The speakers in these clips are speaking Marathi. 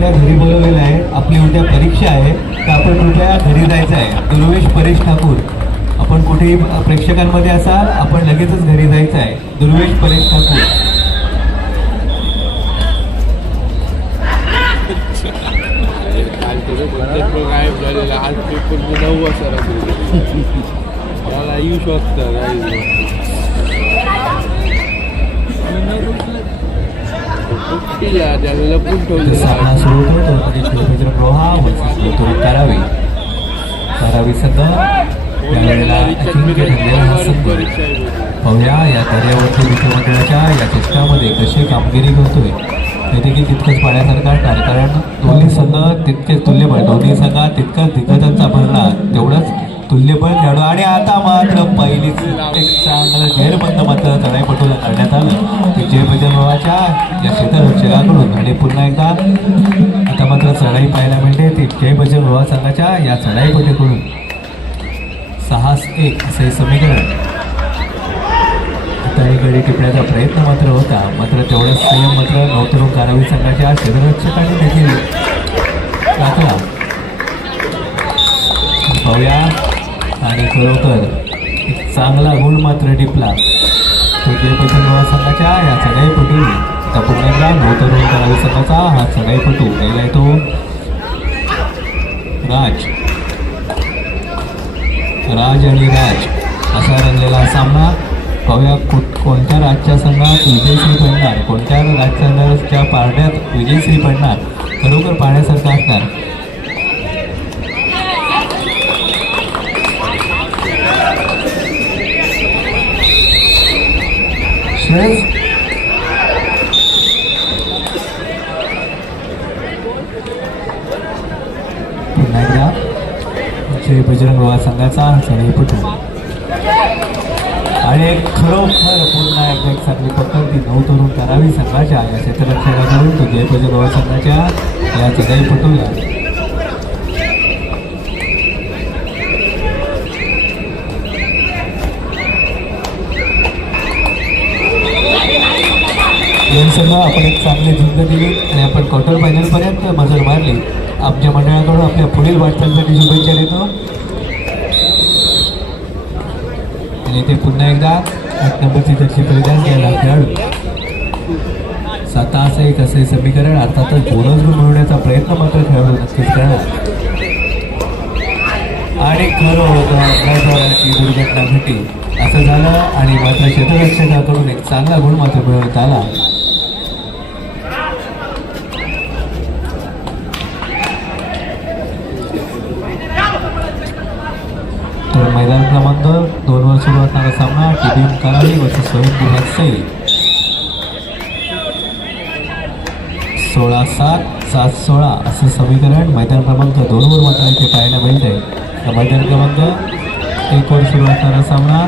आपल्या घरी बोलवलेलं आहे. आपली उद्या परीक्षा आहे. तर आपण उद्या घरी जायचं आहे. दुर्वेश परेश ठाकूर आपण कुठेही प्रेक्षकांमध्ये असाल आपण लगेचच घरी जायचं आहे. दुर्वेश परेश ठाकूर. येऊ शकतं लपून तर ठेवलेलं सामना सुरू होतो. मध्ये शिवबजरंग रोहा वर्सेस लोतुरी करावी करावी संघ यावेळेला अजिंक्य ठरलेला हा संघ पाहूया या दर्यावरती मित्रमंडळाच्या या क्षेत्रामध्ये कशी कामगिरी करतोय हे देखील तितकंच पाण्यासारखा असणार कारण दोन्ही संघ तितकेच तुल्यबळ दोन्ही संघात तितकंच दिग्गजांचा भरला तेवढंच तुल्यबळ खेळाडू. आणि आता मात्र पहिलीच एक चांगलं जेरबंद मात्र चढाईपटूला करण्यात आलं. विजय भजनभावाच्या या क्षेत्ररक्षकाकडून आणि पुन्हा एकदा आता मात्र चढाई पाहायला मिळते. ती जय भजन बजरंग संघाच्या या चढाईपटीकडून. सहा एक असं हे समीकरण. आता गडी टिपण्याचा प्रयत्न मात्र होता. मात्र तेवढं संयम मात्र नवतरुण कारावी संघाच्या क्षेत्ररक्षकाने देखील टाकला पाहूया. आणि खरोखर एक चांगला गुण मात्र टिपला. तो जयपती संघाच्या या चढाईपटू आता पुन्हा एकदा करावी संघाचा हा सगळ्यापटू गेलाय तो. राज. राज आणि राज असा रंगलेला सामना. पाहूया कोणत्या राजच्या संघात विजयश्री पडणार? कोणत्या राज्याच्या पारड्यात विजयश्री पडणार? खरोखर पाहण्यासारखं असणार. श्रेयस पुन्हा एकदा जय बजरंग गोवा संघाचा चढाईपटू आणि एक खरोखर पुन्हा एकदा एक चांगली पकड ती नऊ तरुण करावी संघाच्या या क्षेत्रात क्षेत्ररक्षकाकडून तो जय बजरंग गोवा संघाच्या या चढाईपटूला दोन संघ आपण एक मार्ग दिली आणि आपण क्वार्टर फायनलपर्यंत मजल मारली. आमच्या मंडळाकडून आपल्या पुढील वाटचालीसाठी शुभेच्छा देतो. आणि ते पुन्हा एकदा आठ नंबरची त्याची परिधान केला खेळाडू. सात असं एक असे समीकरण अर्थातच बोनस गुण मिळवण्याचा प्रयत्न मात्र खेळाडू नक्कीच करणार. आणि खरं होतं अपघाताची दुर्घटना घटी असं झालं आणि मात्र क्षेत्ररक्षकाकडून एक चांगला गुण मात्र मिळवण्यात आला तर मैदान क्रमांक दोनवर सुरू असणारा सामना टीबीएम कराळी वर्सेस स्वयं विभाग सई सोळा सात सात सोळा असं समीकरण मैदान क्रमांक दोनवर मात्र इथे पाहायला मिळते तर मैदान क्रमांक एकवर सुरू असणारा सामना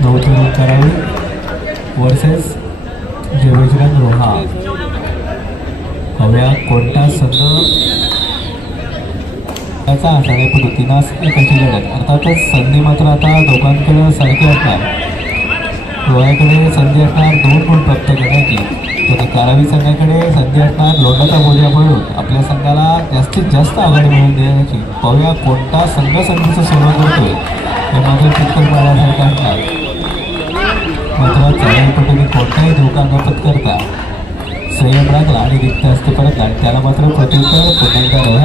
नऊ तरुण करावी वर्सेस जयबजरंग रोहा. हव्या कोणता संघ त्याचा साडेपटू तिनास एकाची लढत. अर्थातच संधी मात्र आता दोघांकडे सारखी असणार. डोळ्याकडे संधी असणार दोन गुण प्राप्त करण्याची. तर कारावी संघाकडे संधी असणार लोटाचा बोजा मिळून आपल्या संघाला जास्तीत जास्त आघाडी मिळवून देण्याची. पाहूया कोणता संघ संधीचं सेवा करतोय हे मात्र तितकं पाहण्यासारखं असणार. मात्र चढाईपटूने कोणताही धोका न पत्करता संयम राखला आणि रिक्त असते परत त्याला मात्र प्रत्युत्तर पुन्हा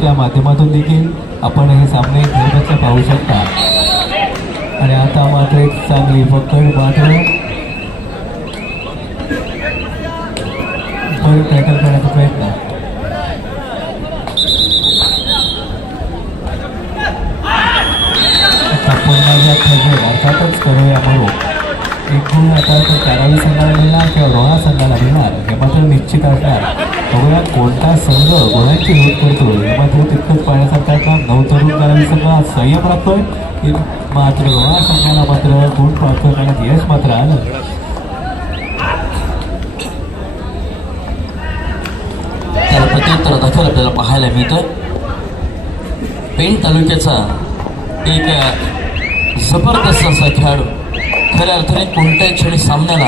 न्यूजच्या माध्यमातून देखील आपण हे सामने घरबसल्या पाहू शकता. आणि आता मात्र एक चांगली पकड मात्र टॅकल करण्याचा प्रयत्न. पुन्हा एकदा ठरवेल अर्थातच करूया म्हणून. एकूण आता तो करावी संघाला मिळणार किंवा रोहा संघाला मिळणार हे मात्र निश्चित असणार बघूया कोणता संघ गोळ्यांची होत करतो. हे मात्र तितकंच पाहण्यासारखं आहे का? नऊ तरुण करावी संघ संयम राखतोय की मात्र रोहा संघाला मात्र गुण प्राप्त करण्यात यश मात्र आलं. प्रत्युत्तर दाखल आपल्याला पाहायला मिळतं. पेण तालुक्याचा एक जबरदस्त असा खेळाडू. खऱ्या अर्थाने कोणत्याही क्षणी सामन्याला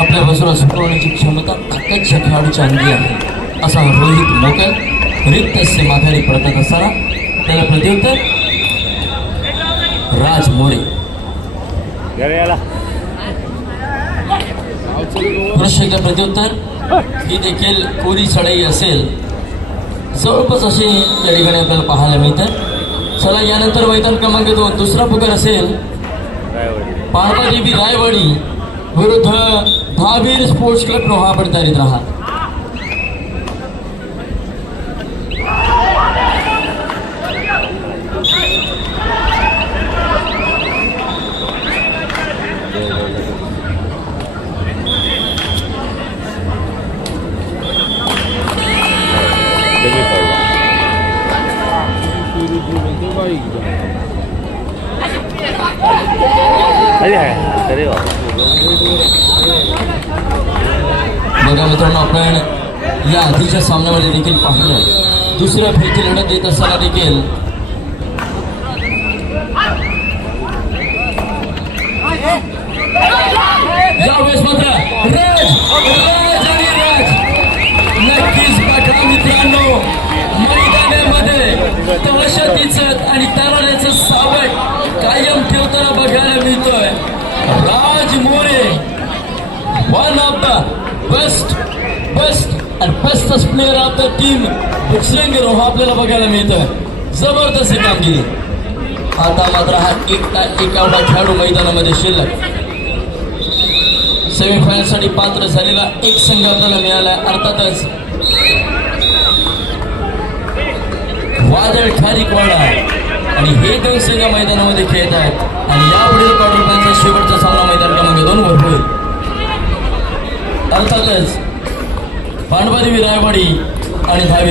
आपल्या बाजूला झुकवण्याची क्षमता अख्याच्या खेळाडूच्या अंगी आहे. असा रोहित मोकल रिक्त असे माघारी पडतात असताना त्याला प्रत्युत्तर राज मोरे. पुरुष प्रत्युत्तर ही देखील कोरी चढाई असेल. जवळपास अशी त्या ठिकाणी आपल्याला पाहायला मिळतं. चला यानंतर मैदान क्रमांक दोन दुसरा पुकार असेल. पार्वदेवी रायवाडी विरुद्ध दहावीर स्पोर्ट्स क्लब रोहा पडतारीत राहा बघा मित्रांनो आपण या आधीच्या सामन्यामध्ये देखील पाहिलं. दुसऱ्या फेरीची लढत देत असताना देखील यावेळेस मात्र राज राज आणि राज नक्कीच बघा मित्रांनो मैदानामध्ये आणि सावट कायम ठेवताना बघायला मिळतोय Raj More one of the best best and bestest player of the team Bhushan Giro हा आपल्याला बघायला मिळतोय. जबरदस्त कामगिरी. आता मात्र हा एकटा एकावडा खेळाडू मैदानामध्ये शिल्लक. सेमीफायनलसाठी पात्र झालेला एक संघ आपल्याला मिळाला अर्थातच वादळ खारीकवाडा आणि हे दोन संघ मैदानामध्ये खेळत आहेत. आणि यापुढील क्वार्टर फायनलचा शेवटचा सामना मैदान क्रमांक दोन वर होईल. अर्थातच पांडवादेवी रायवाडी आणि दहावी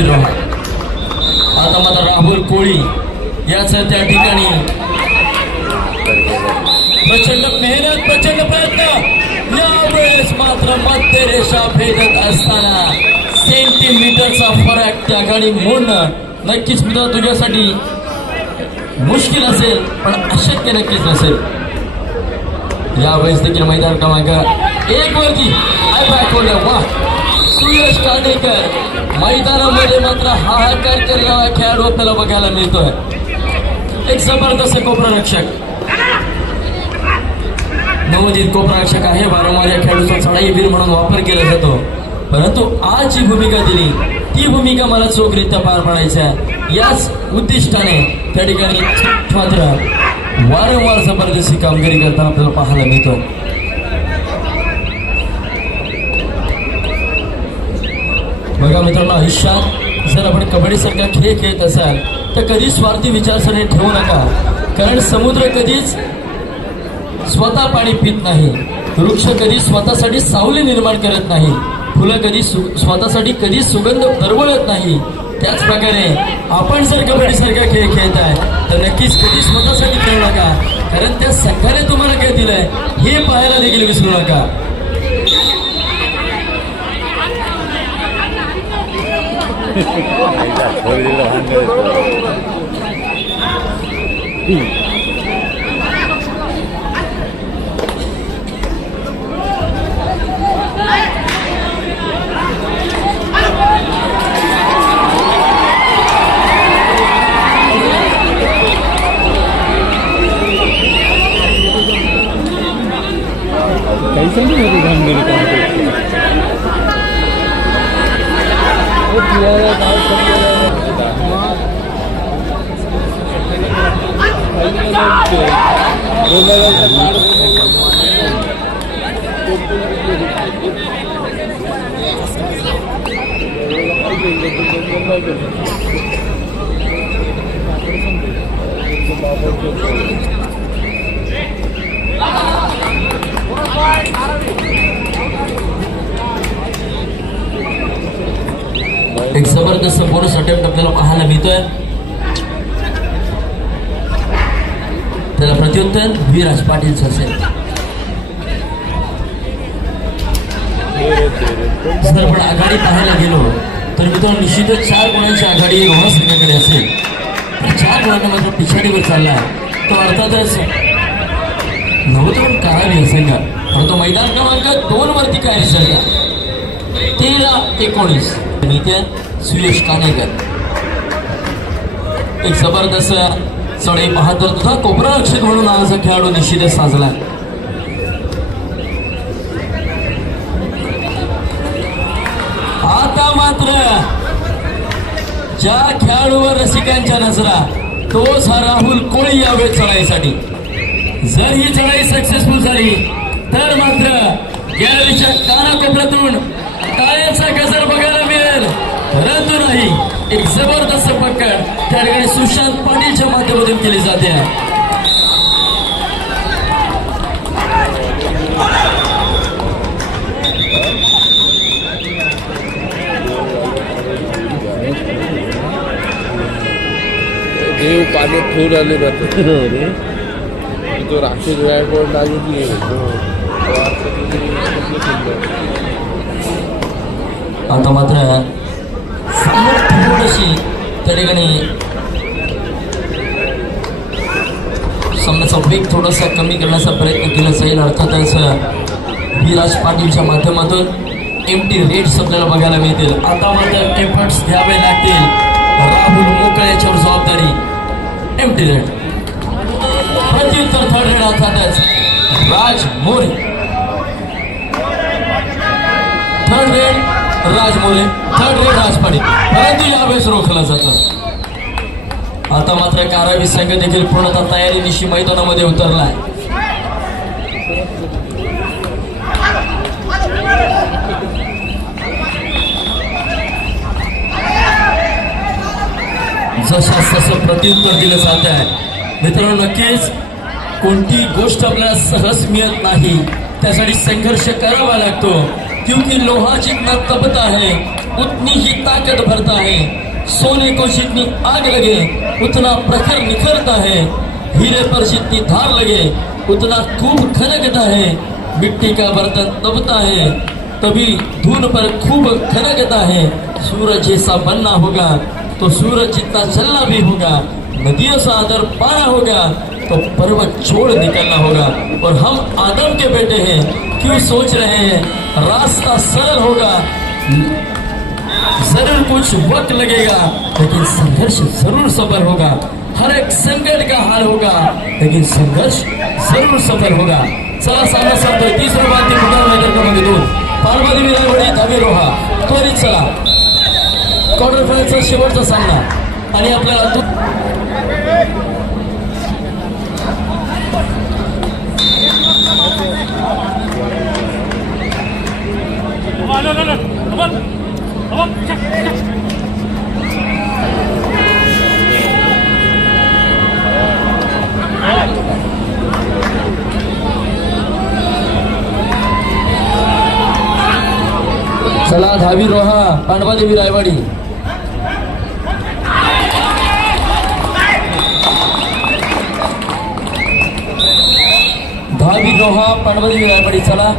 आता मात्र राहुल कोळी याच त्या ठिकाणी प्रचंड मेहनत प्रचंड प्रयत्न. यावेळेस मात्र मध्य रेषा भेदत असताना सेंटीमीटरचा फरक त्या गाडी मोडणं नक्कीच मित्र तुझ्यासाठी मुश्किल असेल पण अशक्य नक्कीच नसेल. यावेळेस देखील मैदान क्रमांक एक वरती. आय पाठवल्या वा सुयश कांडेकर. मैदानामध्ये मात्र हाहाकार करणारा खेळाडू आपल्याला बघायला मिळतोय. एक जबरदस्त कोपरक्षक नवोदित कोपररक्षक आहे. वारंवार या खेळाडूचा चढाई वीर म्हणून वापर केला जातो. परंतु आज जी भूमिका दिली ती भूमिका मला चोखरित्या पार पाडायच्या याच उद्दिष्टाने त्या ठिकाणी मात्र वारंवार जबरदस्ती कामगिरी करताना आपल्याला पाहायला मिळतो. बघा मित्रांनो आयुष्यात जर आपण कबड्डीसारखा खेळ खेळत असाल तर कधीच स्वार्थी विचारसरणी ठेवू नका. कारण समुद्र कधीच स्वतः पाणी पित नाही. वृक्ष कधी स्वतःसाठी सावली निर्माण करत नाही. फुलं कधी सु स्वतःसाठी कधी सुगंध दरवळत नाही. त्याच प्रकारे आपण जर कबड्डीसारखा खेळ खेळत आहे तर नक्कीच कधी स्वतःसाठी खेळू नका. कारण त्या संघाने तुम्हाला काय दिलंय हे पाहायला देखील विसरू नका. 저희들도 한 거였어. 잘생긴 애들 하는 거니까. All right, out of here. एक जबरदस्त बोनस अटेम्प्ट आपल्याला पाहायला मिळतोय. त्याला प्रत्युत्तर विराज पाटीलचं असेल जर आपण आघाडी पाहायला गेलो तर मित्रांनो निश्चितच चार गुणांची आघाडी रोहन संघाकडे असेल. पण चार गुणांना मात्र पिछाडीवर चालला तो अर्थातच नवतरुण काळावी संघ परंतु मैदान क्रमांक दोन वरती काय रिझल्ट तेरा एकोणीस. आणि ते सुयश कानेकर एक जबरदस्त चढाई पाहतो तुझा कोपरा रक्षक म्हणून नावाचा खेळाडू निश्चितच साजला आता मात्र ज्या खेळाडूवर रसिकांच्या नजरा तोच हा राहुल कोळी यावेळी चढाईसाठी. जर ही चढाई सक्सेसफुल झाली तर मात्र गॅलरीच्या कानाकोपऱ्यातून टाळ्याचा गजर बघायला मिळेल. परंतु नाही एक जबरदस्त पकड. त्या ठिकाणी सुशांत पाटीलच्या माध्यमातून केली जाते. देव पाणी ठेवून आले जातात तो राशीद गायकवाड लागून आता मात्र समोर थोडीशी त्या ठिकाणी सामन्याचा वेग थोडासा कमी करण्याचा प्रयत्न केला जाईल. अर्थातच विराज पाटीलच्या माध्यमातून एम टी रेट्स आपल्याला बघायला मिळतील. आता मात्र एफर्ट्स घ्यावे लागतील. राहुल मोकळे याच्यावर जबाबदारी. एम टी रेट प्रत्युत्तर थर्ड रेड अर्थातच. Raj More. Third raid. Raj More third raid Rajpade परंतु यावेळेस रोखला जातं. आता मात्र कारावी संघ देखील पूर्णतः तयारीनिशी मैदानामध्ये उतरलाय. जसं तसं प्रत्युत्तर दिलं जात आहे. मित्रांनो नक्कीच कोणती गोष्ट आपल्याला सहज मिळत नाही त्यासाठी संघर्ष करावा लागतो. क्योंकि लोहा जितना तपता है, उतनी ही ताकत भरता है। सोने को जितनी आग लगे, उतना प्रखर निखरता है। हीरे पर जितनी धार लगे, उतना खूब खनकता है। मिट्टी का बर्तन तपता है, तभी धूल पर खूब खनकता है। सूरज जैसा बनना होगा तो सूरज जितना चलना भी होगा, नदियों से आदर पाना होगा तो पर्वत छोड़ निकलना होगा। और हम आदम के बेटे हैं, क्यों सोच रहे हैं रास्ता सरल होगा। जरूर कुछ वक्त लगेगा लेकिन संघर्ष जरूर सफल होगा। हर एक संकट का हाल होगा लेकिन संघर्ष जरूर सफल होगा। चला सामना सांगतोय तिसरा भारतीय मुकाबला मैदान क्रमांक दोन पार्वती विरावडी धाबी रोहा त्वरित चला। क्वार्टर फायनलचा शेवटचा सामना। आणि आपल्याला चला धावी रोहा पांडवादेवी रायवाडी. धावी रोहा पांडवादेवी रायवाडी चला.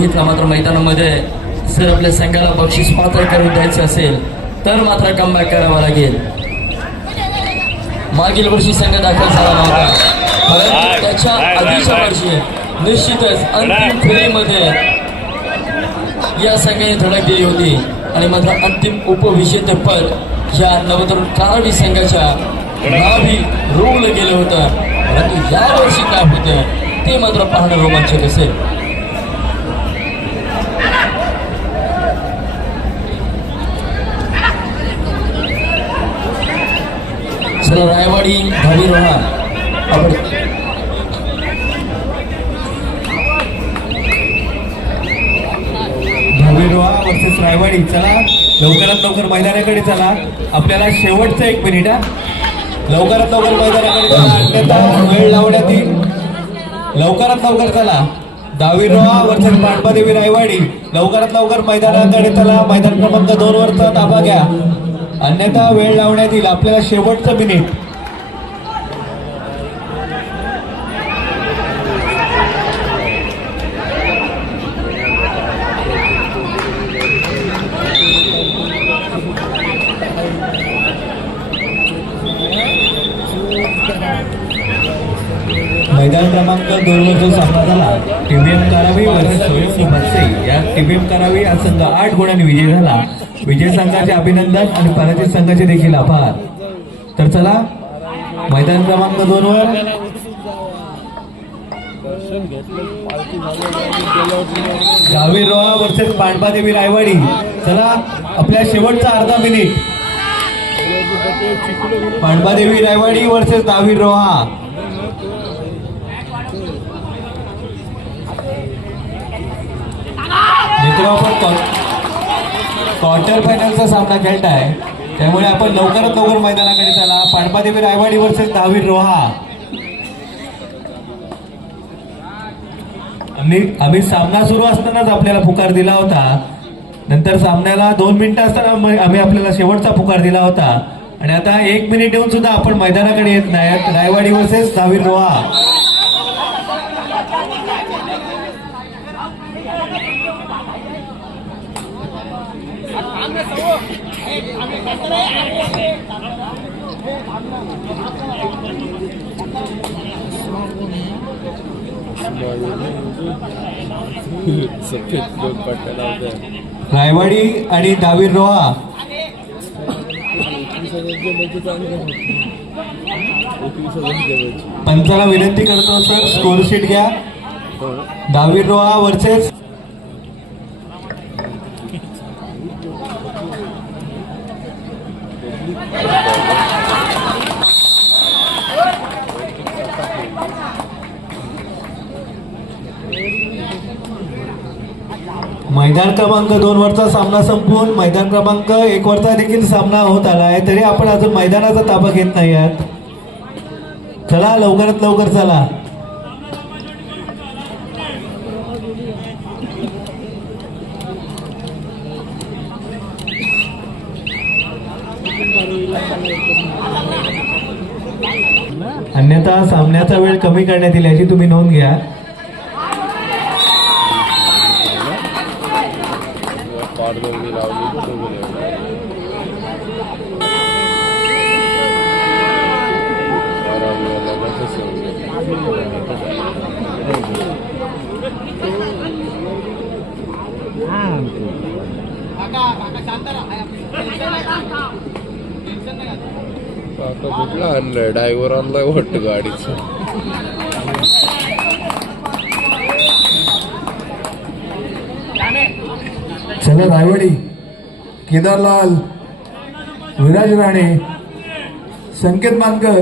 रोहितला मात्र मैदानामध्ये जर आपल्या संघाला बक्षीस पात्र करून द्यायचं असेल तर मात्र कमबॅक करावा लागेल. मागील वर्षी संघ दाखल झाला नव्हता. परंतु त्याच्या आधीच्या वर्षी निश्चितच अंतिम फेरीमध्ये या संघाने धडक दिली होती. आणि मात्र अंतिम उपविजेतेपद या नवतरुण कारावी संघाच्या नाभी रोवलं गेलं होतं. परंतु या वर्षी काय होतं ते मात्र पाहणं रोमांचक असेल. चला रायवाडी धावी रोहा आपण वर्सेस रायवाडी. चला लवकरात लवकर मैदानाकडे चला. आपल्याला शेवटचं एक मिनिट हा. लवकरात लवकर मैदानाकडे चला. वेळ लावण्यात येईल. लवकरात लवकर चला. दहावी रोहा वर्सेस पांडवादेवी रायवाडी. लवकरात लवकर मैदानाकडे चला. मैदान क्रमांक दोन वरचा ताबा घ्या. अन्यथा वेळ लावण्यात येईल. आपल्याला शेवटचं मिनिट मैदान क्रमांक दोन जो सामना झाला टीबीएम करावी वर्सेस सोयसी भत्से या टीबीएम करावी हा संघ आठ गुणांनी विजय झाला. विजय संघाचे अभिनंदन आणि पराजित संघाचे देखील आभार. तर चला मैदान क्रमांक दोन वर. गावी दहावी रोहा वर्सेस पांडवादेवी रायवाडी. चला आपल्या शेवटचा अर्धा मिनिट. पांडवादेवी रायवाडी वर्सेस दावी रोहा. मित्र आपण क्वार्टर फायनलचा सामना खेळताय. त्यामुळे आपण लवकरात लवकर मैदानाकडे चला. पांडवादेवी रायवाडी वर्सेस दहावी रोहा. आम्ही आम्ही सामना सुरू असतानाच आपल्याला पुकार दिला होता. नंतर सामन्याला दोन मिनिटं असताना आम्ही आपल्याला शेवटचा पुकार दिला होता. आणि आता एक मिनिट येऊन सुद्धा आपण मैदानाकडे येत नाही. रायवाडी वर्सेस दहावी रोहा. रायवाडी आणि दावीर रोहा. पंचाला विनंती करतो सर. स्कोर शीट घ्या. दावीर रोहा वर्सेस मैदान क्रमांक दोन वरचा सामना संपून मैदान क्रमांक एक वरचा देखील सामना होत आला आहे. तरी आपण अजून मैदानाचा ताबा घेत नाही आहात. चला लवकरात लवकर चला. अन्यथा सामन्याचा वेळ कमी करण्यात येईल याची तुम्ही नोंद घ्या पारदोरी लावली तर दोघं लावली. आराम झाला का तसं? आता कुठला आणलंय ड्रायव्हर आणलाय वाटतं गाडीचं. चला रायवडी केदारलाल विराज राणे संकेत मानकर.